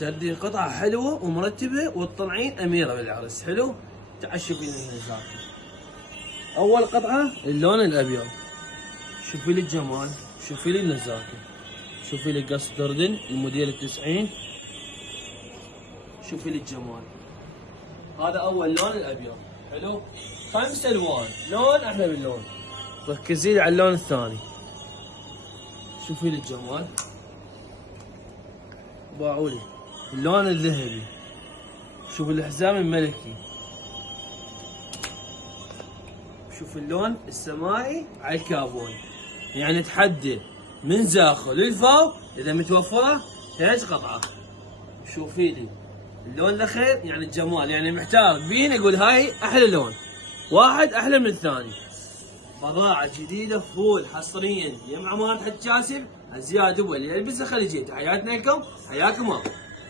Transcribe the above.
تدي قطعة حلوة ومرتبة وتطلعين أميرة بالعرس. حلو؟ تعال شوفي لي النزاكة. أول قطعة اللون الأبيض، شوفي لي الجمال، شوفي لي النزاكة، شوفي لي قص دردن الموديل 90، شوفي لي الجمال. هذا أول لون الأبيض. حلو؟ 5 ألوان، لون أحلى من لون. ركزي لي على اللون الثاني، شوفي لي الجمال. باعولي اللون الذهبي، شوف الحزام الملكي، شوف اللون السمائي على الكابون. يعني تحدي من زاخو للفوق اذا متوفره 3 قطعه. شوفي لي اللون الاخير، يعني الجمال، يعني محتار بين اقول هاي احلى لون، واحد احلى من الثاني. بضاعة جديدة فول حصريا يم عمان حج جاسم، ازياء دبي اللي يلبسها خليجي. تحياتنا لكم، حياكم الله.